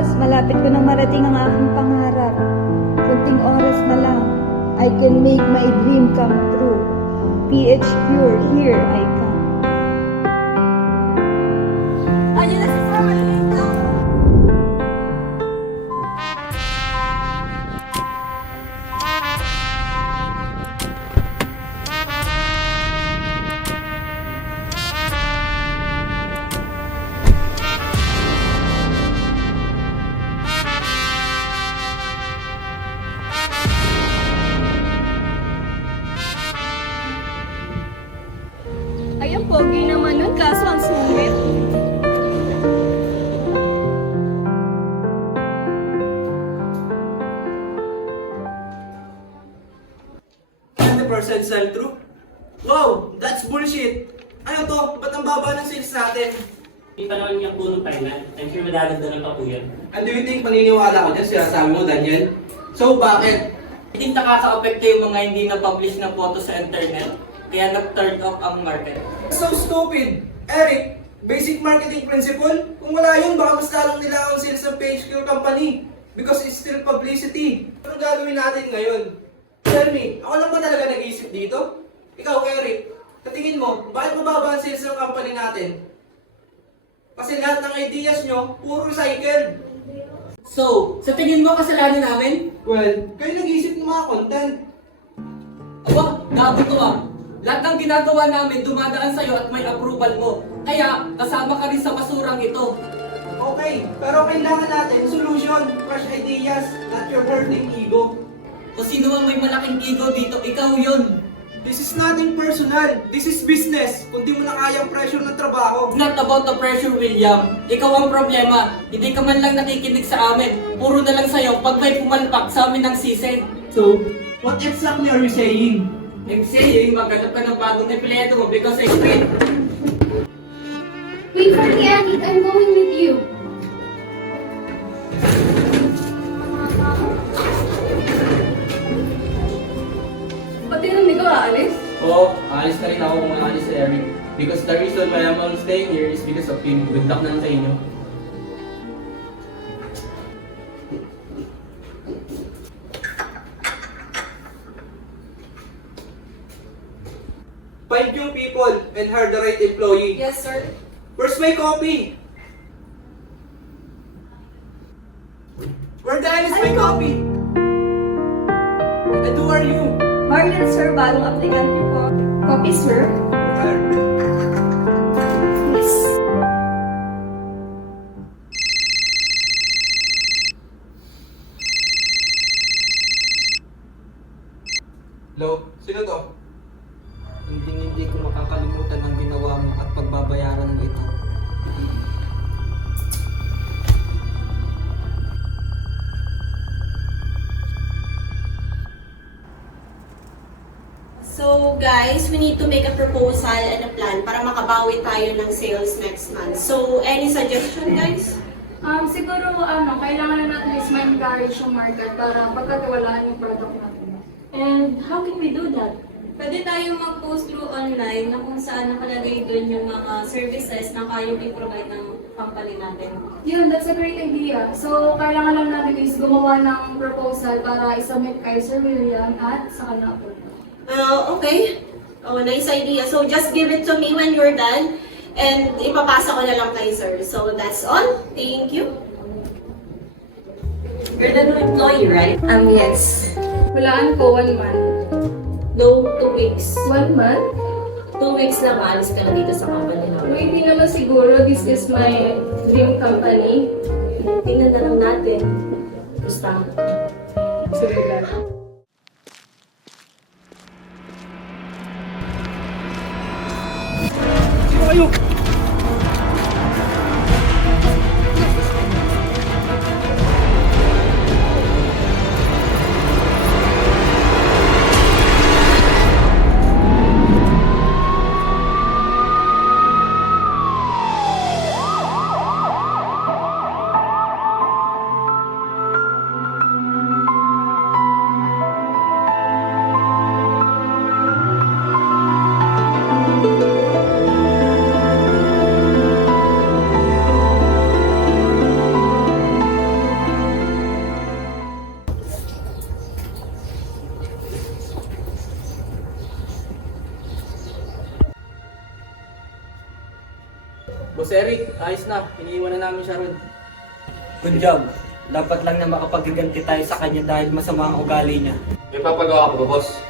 oras, malapit ko nang marating ang aking pangarap. Kunting oras na lang, I can make my dream come true. PH Pure, here I come. Ayun na si Farmalita. Ay, ang pogi naman nun, kaso ang sungit. Percent sell-through? Wow! That's bullshit! Ano to? Ba't ang baba ng sales natin? Hindi pa naman yung punong final. I'm sure madadagdagan pa po yan. And do you think paniniwala ko dyan sinasabi mo, Daniel? So, bakit? Hindi nakaka-apekto yung mga hindi na-publish na photo sa internet. Kaya nag-turn off ang market. So stupid! Eric, basic marketing principle? Kung wala yun, baka mas lalong nila ang sales ng PHQ company. Because it's still publicity. Anong gagawin natin ngayon? Tell me, ako lang ba talaga nag-iisip dito? Ikaw, Eric, katingin mo, bakit mababa ang sales ng company natin? Kasi lahat ng ideas nyo, puro recycle. So, sa tingin mo kasalanan namin? Well, kayo nag-iisip ng mga content. Aba, gago to ah. Lahat ng ginagawa namin dumadaan sa'yo at may approval mo. Kaya, kasama ka rin sa basurang ito. Okay, pero kailangan natin solution, fresh ideas, not your hurting ego. Kung sino man may malaking ego dito, ikaw yun. This is nothing personal. This is business. Kung di mo na kayang pressure ng trabaho. It's not about the pressure, William. Ikaw ang problema. Hindi ka man lang nakikinig sa amin. Puro na lang sa'yo pag may pumalpak sa amin ng season. So, what exactly are you saying? I'm saying, maghanap ka ng bagong empleyado mo because I quit. Wait for me, Annie. I'm going with you. Pati nang ikaw aalis? Oo, aalis na rin ako kung aalis si Eric. Because the reason why I'm only staying here is because of him. Good luck na lang sa inyo. Find new people and hire the right employee. Yes, sir. Where's my copy? Where the hell is my copy? And who are you? Marlon, sir, bagong aplikante po. Copy, sir. Yes. Hello? Sino to? Hindi ko makakalimutan ang ginawa mo at pagbabayaran mo ito. So guys, we need to make a proposal and a plan para makabawi tayo ng sales next month. So any suggestion guys? Siguro, kailangan na natin is ma-encourage yung market para pagkatiwalaan yung product natin. And how can we do that? Pwede tayong mag-post through online na kung saan nakalagay doon yung mga services na kayang i-provide ng company natin. Yun, that's a great idea. So, kailangan lang natin is gumawa ng proposal para isubmit kay Sir William at sa kanya po. Okay. Oh, nice idea. So just give it to me when you're done and ipapasa ko na lang kay sir. So that's all. Thank you. You're the new employee, right? Yes. Walaan ko 1 month. No, 2 weeks. 1 month? 2 weeks lang alis ka na dito sa company No, namin. hindi naman siguro. This is my dream company. Tingnan na lang natin. Gusto. Sige lang. Boss Eric, ayos na. Iniiwan na namin siya ron. Good job. Dapat lang na makapagiganti tayo sa kanya dahil masama ang ugali niya. May papagawa ko ba, boss?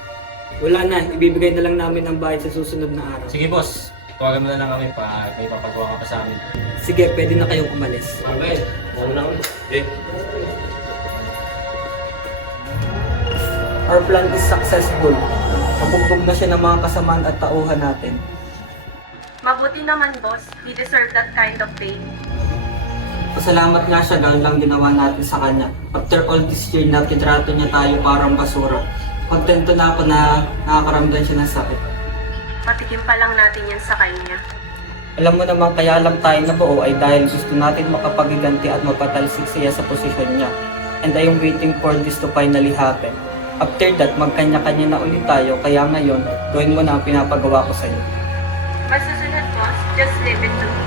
Wala na, ibibigay na lang namin ang bayad sa susunod na araw. Sige, boss. Tawagan mo na lang kami pa may papagawa ka pa sa amin. Sige, pwede na kayong umalis. Okay. Ano na kami? Eh. Our plan is successful. Mabugbog na siya ng mga kasamaan at tauhan natin. Mabuti naman, boss. We deserve that kind of pay. Pasalamat nga siya dahil lang ginawa natin sa kanya. After all this year na kitrato niya tayo parang basura. Kontento na ako na nakakaramdam siya ng sakit. Patikim pa lang natin yan sa kanya. Alam mo naman kaya lang tayo nabuo ay dahil gusto natin makapagiganti at mapatalsik siya sa posisyon niya. And I am waiting for this to finally happen. After that, magkanya-kanya na ulit tayo kaya ngayon, gawin mo na ang pinapagawa ko sa'yo. Masusunod, boss. Just leave it to me.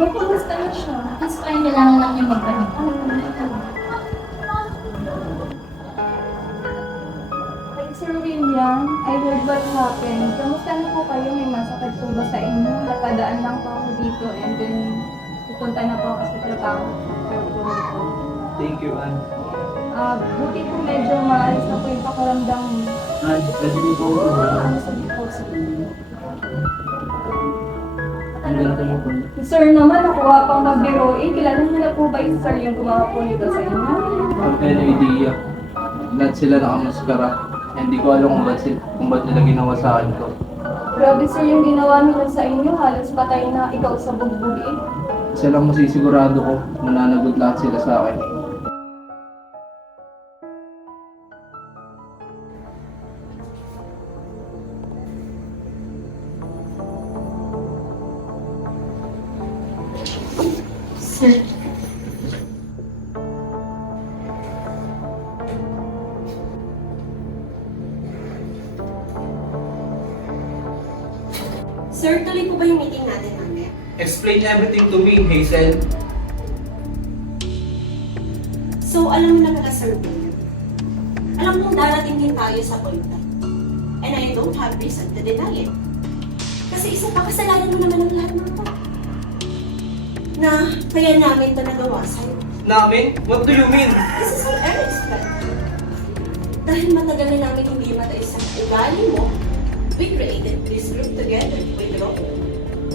Bakit kumusta na siya? Mas parang kailangan lang niya magbalik. Hey, Sir William, I heard what happened. Kamusta na po kayo? May masakit po ba sa inyo? Nakadaan lang po ako dito and then pupunta na po ako sa trabaho. Thank you, Ann. Buti po medyo maalis na po yung pakiramdam mo. Pwede mo po ako. Ang ganda mo po. Sir naman, nakuha pang magbiro. Kilala niyo na po ba yung sir yung gumawa po nito sa inyo? Pero idea. Lahat sila nakamaskara. Hindi ko alam kung ba't nila ginawa sa akin to. Grabe sir yung ginawa nila sa inyo. Halos patay na ikaw sa bugbog eh. Isa lang masisigurado ko, mananagot lahat sila sa akin. Sir. Sir, tuloy po ba yung meeting natin mamaya? Explain everything to me, Hazel. So, alam mo na pala, Sir William. Alam kong darating din tayo sa point na. And I don't have reason to deny it. Kasi isa pa, kasalanan mo naman ang lahat ng ito. Na kaya namin ito nagawa sa'yo. Namin? What do you mean? This is all Eric's plan. Dahil matagal na namin hindi matay sa ugali mo, we created this group together with Rob.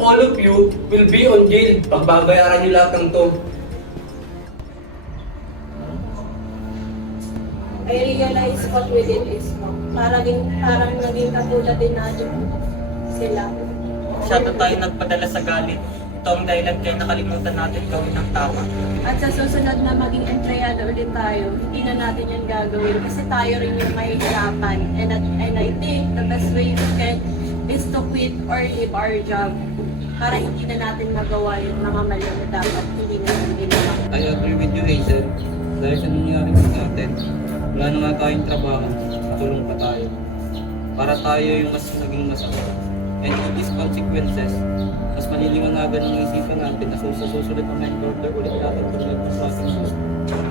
All of you will be on jail. Pagbabayaran niyo lahat ng to. I realize what we did is wrong. Parang naging katulad din natin sila. Siya tayo nagpadala sa galit. Ito ang dahilan kaya nakalimutan natin gawin ang tama. At sa susunod na maging empleyado ulit tayo, hindi na natin yan gagawin kasi tayo rin yung mahihirapan. And I think the best way to get is to quit or leave our job para hindi na natin magawa yung mga mali na dapat hindi natin ginawa. I agree with you, Hazel. Dahil sa nangyari sa atin, wala na nga tayong trabaho, tulong pa tayo. Para tayo yung mas naging masama. And all these consequences, mas maliliwanagan ang isipan natin na sa susunod na encounter ulit natin tulad sa ating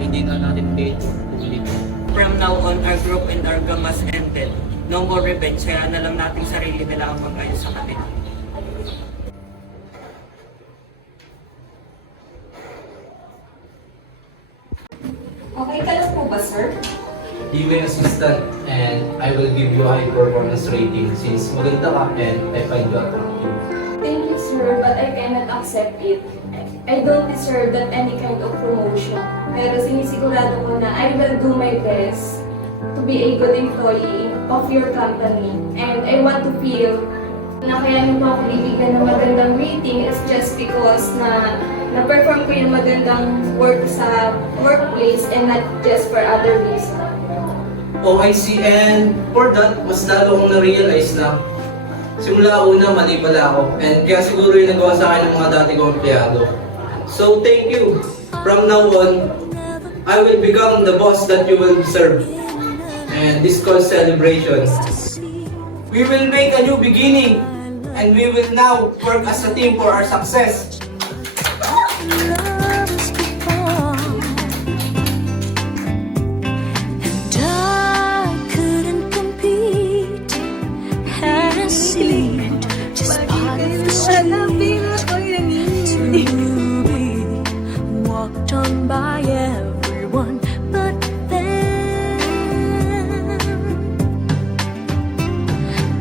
hindi na natin dito ulit. From now on, our group and our gamas ended. No more revenge, kaya na lang nating sarili nila ang mag-ayos sa kanila. Okay ka lang po ba, sir? Even assistant, and I will give you a high performance rating since maganda ka and I find you attractive. accept it. I don't deserve that any kind of promotion. Pero sinisigurado ko na I will do my best to be a good employee of your company. And I want to feel na kaya nyo po ako bibigyan ng magandang rating is just because na-perform ko yung magandang work sa workplace and not just for other reasons. Oh, I see. And for that, mas lalo kong na-realize na simula una, mali pala ako. And kaya siguro yung nagawa sa akin ng mga dati kong empleyado. So, thank you. From now on, I will become the boss that you will deserve. And this calls celebration. We will make a new beginning. And we will now work as a team for our success. By everyone but them,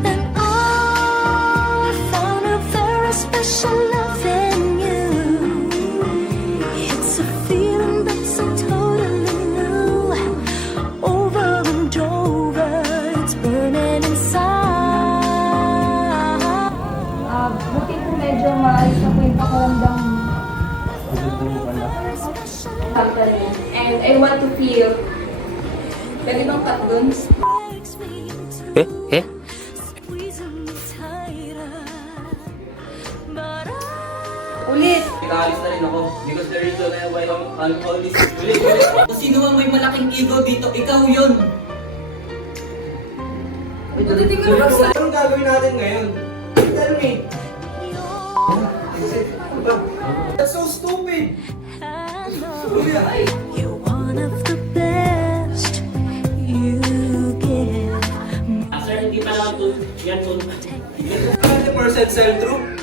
and I found a very special love in you. It's a feeling that's so totally new. Over and over, it's burning inside. Buti po medyo maayos na po yung pakiramdam company. And I want to feel pwede bang cut dun? Ulit! Pinaalis na rin ako because the reason why I'm always Kung sino man may malaking ego dito, ikaw yun. Anong gagawin natin ngayon? Tell me. That's so stupid. You're one of the best you give. Sir, hindi pa naman to. Yan po. 100% sell through.